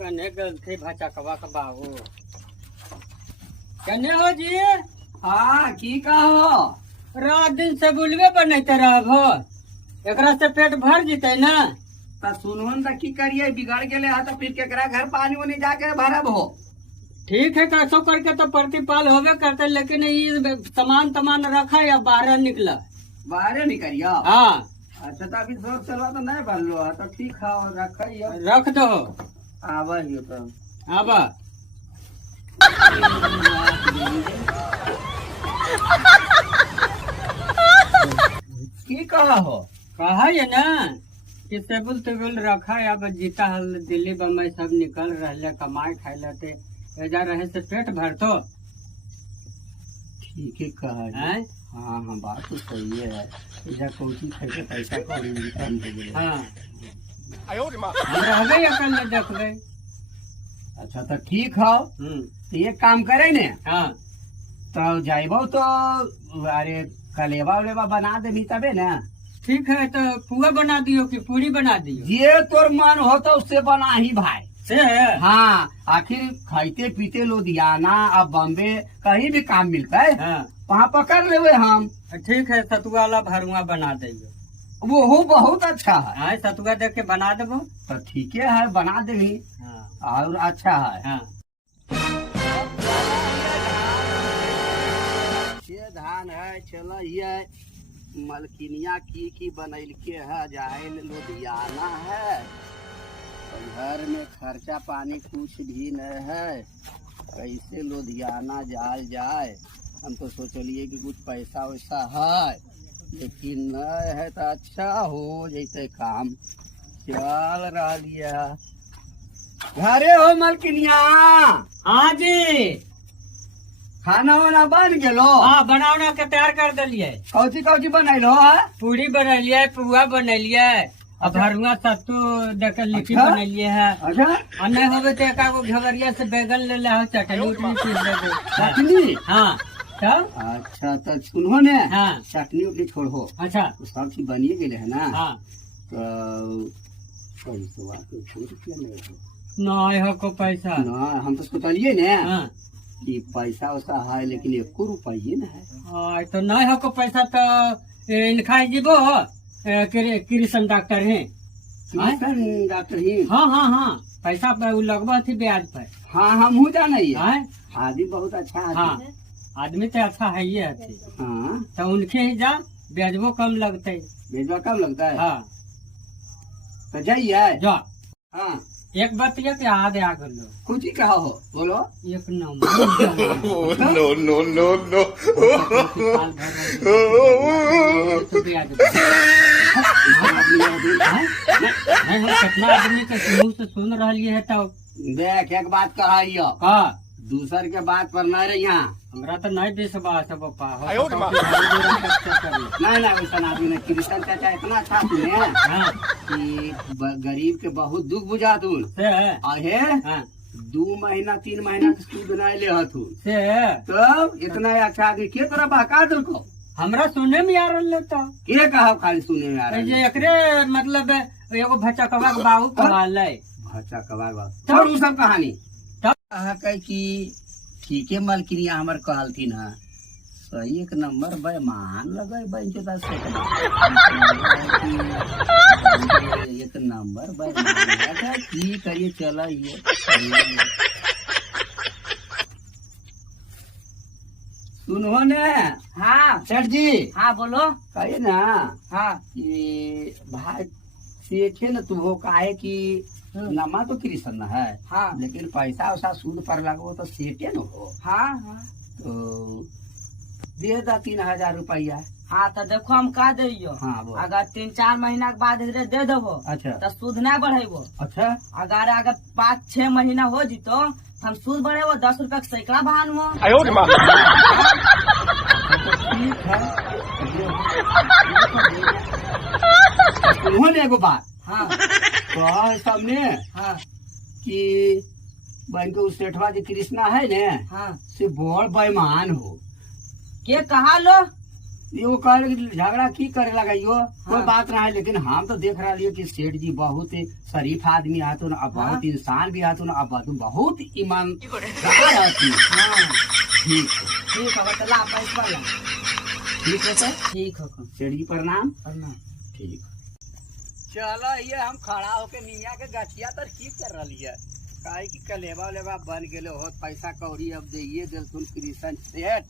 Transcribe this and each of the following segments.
कने गलती भचकवा का बाबू कने हो जी। हाँ की कहो रात दिन से बुलवे पर नहीं रहो एकरा से पेट भर जीते ना। तो सुनहुन तो की करिए बिगड़ गए है तो फिर केकरा घर पानी उनी जाके भरब हो। ठीक है कैसो करके तो प्रतिपाल होवे करते लेकिन ये सामान तमान रखा या बाहर निकला बाहर निकलियो। हाँ अच्छा तो अभी जोर चला तो नहीं भर लो है तो ठीक है रखियो रख दो। आवा हियो तो अब की कहा हो कहा है ना कि टेबुल टेबुल रखा है। अब जीता हल दिल्ली बम्बई सब निकल रहे कमाए खाए लेते एजा रहे से पेट भर तो ठीक है कहा है। हाँ हाँ बात तो सही है इधर कोची खाए पैसा कौड़ी कम हो गए। हाँ हम रहबे अकल में देखबे। अच्छा तो ठीक है तो एक काम करे ने हाँ तो जाइबो तो अरे कलेवा उलेवा बना देवी तबे ना। ठीक है तो पुआ बना दियो कि पूरी बना दियो ये तोर मन हो तो उससे बना ही भाई से। हाँ आखिर खाइते पीते लुधियाना अब बॉम्बे कहीं भी काम मिलता है हाँ वहाँ पकड़ लेवे हम। ठीक है सतुआ वाला भरुआ बना दियो। वो हो बहुत अच्छा है। हाँ सतुआ देख के बना देबो तो ठीक है बना देवी हाँ और अच्छा है। हाँ ये धान है चलो ये मलकिनिया की बनैल के है जाए लुधियाना है और घर में खर्चा पानी कुछ भी नहीं है कैसे लुधियाना जाल जाए। हम तो सोचलिए कि कुछ पैसा वैसा है लेकिन नहीं है तो अच्छा हो जैसे काम चल रहा लिया। घरे हो मलकिनिया हाँ जी। खाना वाना बन गेलो। हाँ बना उना के तैयार कर दिलिये। कौची कौची बनैलो है। पूरी बनलिये पुआ बनलिये अब भरुआ सत्तू देकर लिट्टी अच्छा? बनलिये है। अच्छा और नहीं होवे तो एका गो घवरिया से बैगन ले ले हो चटनी उटनी पीस देबो। चटनी हाँ तब अच्छा तो सुनो ने हाँ चटनी उटनी छोड़ो अच्छा तो सब चीज बनिए गेले है ना। हाँ तो पैसा तो छूट के नहीं हो नहीं हो को पैसा ना। हम तो सोचलिए ने हाँ कि पैसा वैसा है लेकिन 1 रुपये न है। हाँ, तो नहीं हो को पैसा तो इनखा जीबो कृष्ण डॉक्टर है। कृष्ण डॉक्टर ही। हाँ हाँ हाँ पैसा लगभग थी ब्याज पर। हाँ हम जाना ही है। हाँ आदमी बहुत अच्छा हाँ आदमी है। आदमी तो अच्छा है ही है। हाँ तो उनके ही जा ब्याजबो कम लगते। भेजवा कम लगता है। हाँ तो जाइए जा हाँ एक बात ये कि आ दे आगे लो कुछ ही कहा हो बोलो। एक number no, no, no, no. कितना आदमी के मुँह से सुन रही है तो देख एक बात कहा हाँ दूसर के बात पर न रही यहाँ। हमरा तो नहीं दे सबा सब पा नहीं वैसा आदमी ने कृष्ण चाचा इतना अच्छा सुने हाँ कि गरीब के बहुत दुख बुझा तू से आहे हाँ 2 महीना 3 महीना के सूद नहीं ले हथु से तब इतना अच्छा आदमी के तरह बहका दल को। हमरा सुने में आ रहा था के कहा खाली सुने में आ रहा जे एकरे मतलब एगो भचकवा के बाबू कहले भाषा कबाब छोड़ उ सब कहानी। तब कहा कि ठीक है मलकिनिया हमर कहलथिन है सही 1 नंबर बेमान लगे बन के 1 नंबर बेमान की करिए चला ये सुनो ने। हाँ सेठ जी हाँ बोलो कहिए ना हाँ कि भाई सेठे न तू हो काहे कि नमा तो कृष्ण है हाँ लेकिन पैसा वैसा सूद पर लगो तो सेठे न हो। हाँ हाँ तो दे दा 3000 रुपया। हाँ तो देखो हम का दियो। हाँ बोल। अगर 3-4 महीना के बाद इधरे दे देबो अच्छा तो सूद नहीं बढ़ेबो। अच्छा अगर 5-6 महीना हो जितो हम सूद बढ़ेबो 10 रुपया के सैकड़ा बहान हो। ठीक है उन्होंने एगो बात हाँ तो सबने हाँ कि बहन के सेठवा जी कृष्णा है ने हाँ से बड़ बेईमान हो। के कहा लो वो कह रहे कि झगड़ा की करे लगा यो कोई बात ना है, लेकिन हम तो देख रहा लियो कि सेठ जी बहुत शरीफ आदमी आतो ना, अब बहुत इंसान भी आतो ना, अब बहुत ईमानदार आती। ठीक ठीक है बतला पैसा ला। ठीक है सर, ठीक है सेठ जी प्रणाम। प्रणाम। ठीक चलो ये हम खड़ा होके निया के गठिया तर की कर रही है, काहे की कलेवा उलेवा बन गेलो हो, पैसा कौड़ी अब दे दिल तुम कृष्ण सेठ।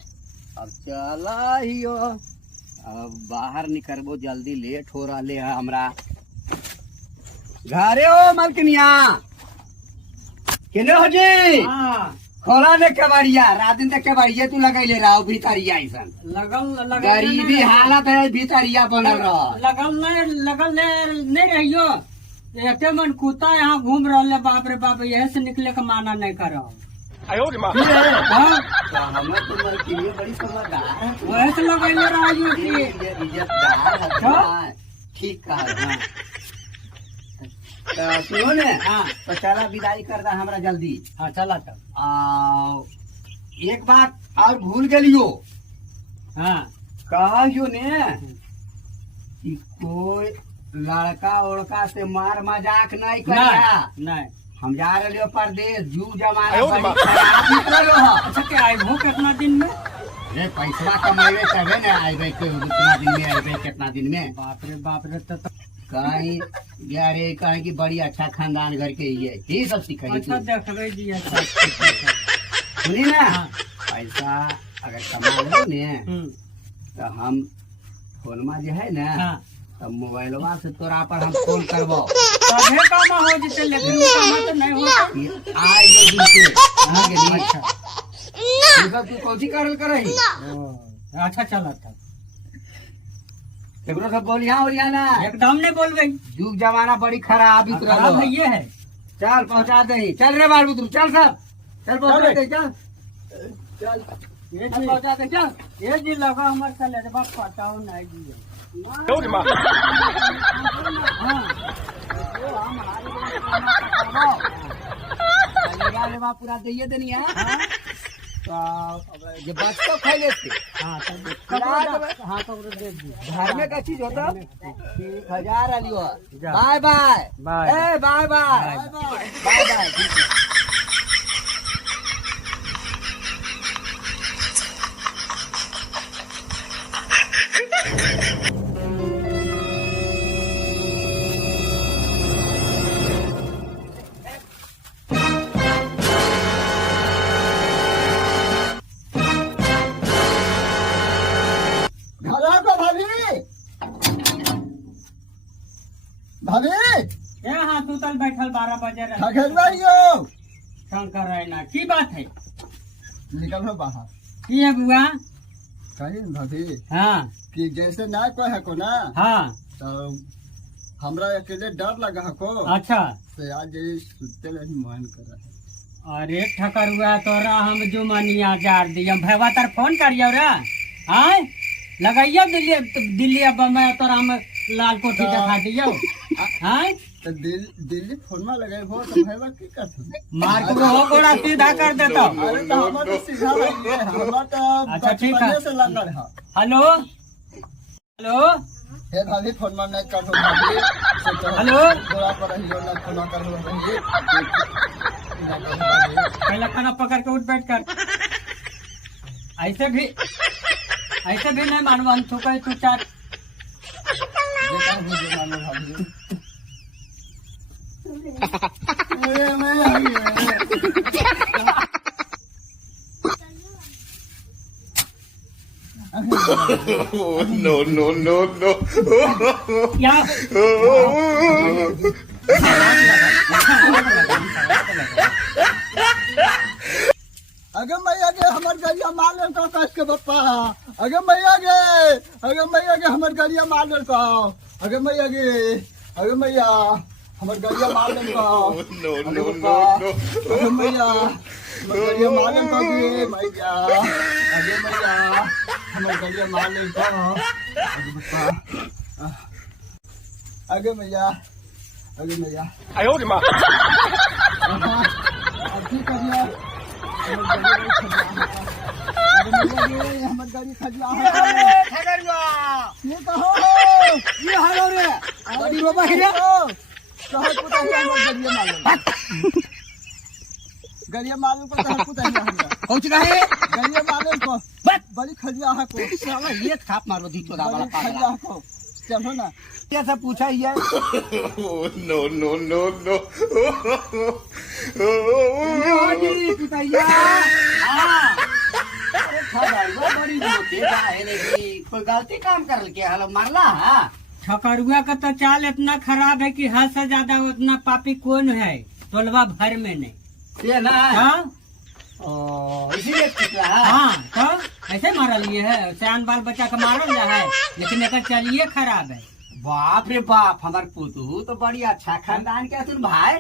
अब चला ही हो, अब बाहर निकलबो जल्दी, लेट हो रहा है हमरा। घरे हो मलकनिया केने हो जी? हाँ खोला ने केवाड़िया, रात दिन तक केवाड़िया तू लगैले रहो भीतरिया ऐसन। लगल गरीबी हालत है, भीतरिया बनल रह। लगल नहीं रहियो। एते मन कुत्ता यहाँ घूम रहा, बाप रे बाप, यही से निकले का माना नहीं करो। हमें तो मलकिनिया बड़ी समझदार है, वही से लगैले रहियो कि इज्जतदार है। ठीक कहा। तो सुनो ने, हाँ तो चला विदाई कर दा हमरा जल्दी। हाँ चला तब। एक बात और भूल गलियो, हाँ कहियो ने कि कोई लड़का उड़का से मार मजाक नहीं करिया। नहीं हम जा रहे हो परदेश, जुग जमाना बड़ी खराब निकलो हो। अच्छा क्या आई भूख कितना दिन में? रे पैसा कमाए तबे न आए, कितना दिन में आए, कितना दिन में। बाप रे तो कहीं यारे कहीं की बड़ी अच्छा खानदान घर के ये सब सिखाई। अच्छा देखबे दिया। सुनी ना, पैसा अगर कमा लो ने तो हम फोनमा जो है ना, हाँ तो मोबाइलवा से तोरा पर हम फोन करबो, तभे काम हो जते, लेकिन वो काम तो नहीं होता। आए ये दिन से आगे नहीं। अच्छा तू कौन सी करल करही? अच्छा चला था, केकरो सब बोलिया ओलिया ना, एकदम नहीं बोल गई। जुग जमाना बड़ी खराब खराब है ये है। चल पहुंचा दे, चल रे बाबू तुम चल, सब चल पहुंचा दे, चल चल ये चल जी पहुंचा दे, चल। ये जी लगा हमारे कल बाप पटाओ नहीं जी। हाँ पूरा दे देनी है। तो ये बस तो खाई लेते। हाँ हाँ तो दे दी। घर में का चीज होता। ठीक, 1000 आलियो। Bye bye bye bye bye bye bye. भाभी ये हाँ सुतल बैठल 12 बजे शंकर रहना की बात है? निकल हो बाहर। की है बुआ? कहीं भाभी हाँ कि जैसे ना कोई है को ना, हाँ तो हमरा अकेले डर लगा है को। अच्छा तो आज सुते नहीं मन कर रहा है। अरे ठकर हुआ तोरा हम जो मनिया जार दिया भैया तर फोन करियो रे। हाँ लगाइयो दिल्ली अब मैं तोरा हम लाल कोठी दिखा दियो। हाँ तो दिल्ली फोन में लगे हो तो भाई की करते मार को हो गोड़ा सीधा कर देता। अरे तो हम तो सीधा लगे, हम तो अच्छा ठीक है। बचपने से लंगड़ है। हेलो हेलो हे भाभी फोन में नहीं कर भाभी। हेलो थोड़ा पर हियो ना फोन कर रही। पहले खाना पकड़ के उठ बैठ कर। ऐसे भी नहीं मानवा हम थूक तू चार। No, no, no, no. क्या अगर मैया के हमर गरिया मार ले तो कस के बप्पा। अगर मैया के हमर गरिया मार ले तो। अगर मैया हमर गरिया मार ले तो। No, no, no, no. अगर मैया हमर गरिया मार ले तो दे मैया। अगर मैया हमर गरिया मार ले तो। अगर बप्पा अगर मैया आयो रे माँ। अभी करिया हमर गाड़ी खजिया है। ठगरुआ ये कहो ये हालो रे बड़ी बाबा है रे कहत पुतहिया हमर गरिया मालूम को कहत पुतहिया हमरा पहुंच गए गरिया मालूम को बस बड़ी खलिया है को साला ये थाप मारो दी तो वाला बड़ी खलिया पागल को चलो ना ये सब पूछा ही है no, no, no, no. जी पुतैया हां अरे ठगरुआ बड़ी मोटे है रे कोई गलती काम कर के हलो मारला हां ठकरुआ का तो चाल इतना खराब है कि हद से ज्यादा उतना पापी कौन है टोलवा भर में नहीं। ये ना हाँ ओ इसीलिए पिटला है हाँ तो ऐसे मारा लिए है सयान बाल बच्चा का मारल जा है लेकिन एक चलिए खराब है। बाप रे बाप हमार पुतू तो बड़ी अच्छा खानदान के तुम भाई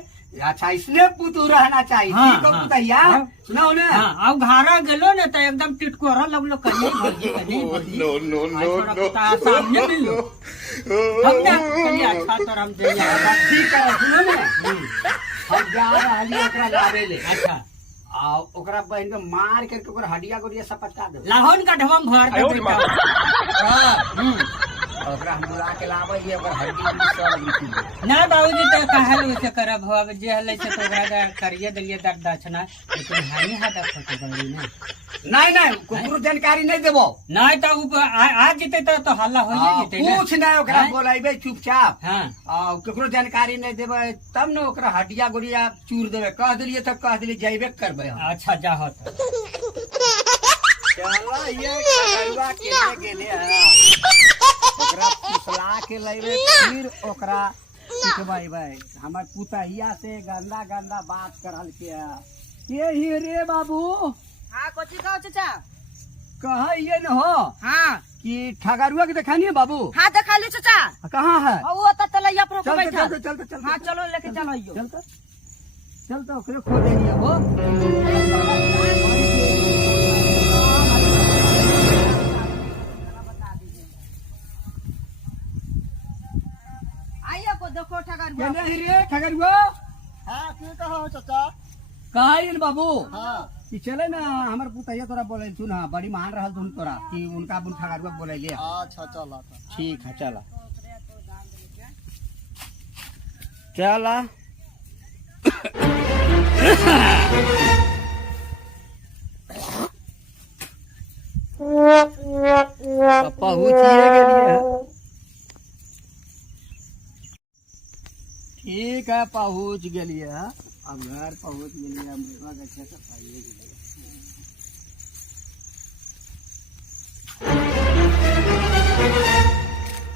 अच्छा इसलिए पुतू रहना चाहिए हाँ, ठीक हो हाँ, पुतैया हाँ। सुनाओ ना हाँ अब घारा गेलो ना तो एकदम टिटकोरा लगलो कहीं कहीं No, no, no, no. सामने मिल लो हम ना चलिए अच्छा तो हम दे ठीक है सुनो ना हम जा रहली ओकरा लावे ले अच्छा आ ओकरा बहन के मार करके ओकरा हड्डिया गोड़िया सब पटका दे लाहौन का ढवम भर दे बेटा। ओकरा हम बुला के लावे ये ओकरा हड्डी सब निकल ना बाबूजी तो कहल वैसे करब हो अब जे हले से तो ओकरा करिए देलिए दक्षिणा लेकिन हानि हाथ फोटो गई ना नहीं नहीं कुकुर जानकारी नहीं देबो नहीं तो आज जीते तो हल्ला हो जेते ना कुछ नहीं ओकरा हैं? बोलाइबे चुपचाप हाँ आ केकरो जानकारी नहीं देबे तब न ओकरा हड्डिया गोड़िया चूर देबे कह दिलिए तो कह दिलिए जइबे करबे हम अच्छा जा होता चलो ये खगरुआ के ले गेले है ओकरा फुसला के लइबे फिर ओकरा सिखबैबे हमर पुतहिया से गंदा गंदा बात करल के है के ही रे बाबू हाँ कोची कहो चाचा कहा ये न हो हाँ कि ठगरुआ के देखा नहीं बाबू हाँ देखा ली चाचा कहाँ है और वो तो तलैया पर होके चल बैठा चल चल चल हाँ चलो लेके चलो यो चल तो ओकरे खो देनी वो आइए को देखो ठगर केने ही रे ठगरुआ हां के कहो चाचा कहा ये बाबू हां कि चले ना हमार पुतैया तोरा बोले सुन हाँ बड़ी मान रहल तुम तोरा कि उनका बुन ठगरुआ बोले ले अच्छा चला ठीक है चला चला पहुँचिए गेलिए ठीक है पहुँच गेलिए अब घर पहुँच गेलिए हम अच्छा से पाइए गेलिए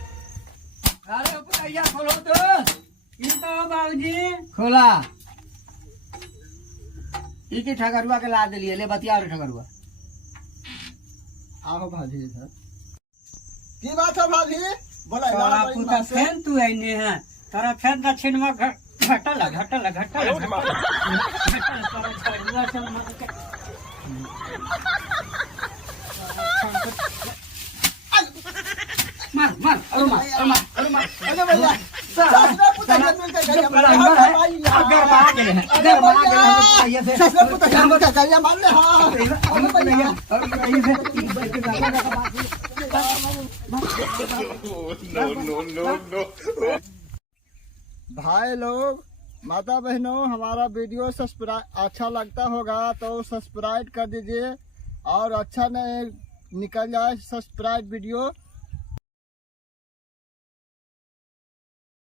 अरे पुतैया खोलो तो की कहो बाबूजी खोला की ठगरुआ के ला दिलिए ले बतिया रे ठगरुआ आओ भाभी इधर की बात है भाभी बोला तोरा पुता फैन तू आइने है तोरा फैन का छिनवा घटल मार मार अरे मार अरे मार अरे मार अरे भैया ससुर पुतहिया मिलके अगर मार गए अगर मार गए से ससुर पुतहिया मिलके गरिया मान ले हां अरे भैया No, no, no, no. भाई लोग माता बहनों हमारा वीडियो सब्सक्राइब अच्छा लगता होगा तो सब्सक्राइब कर दीजिए और अच्छा नहीं निकल जाए सब्सक्राइब वीडियो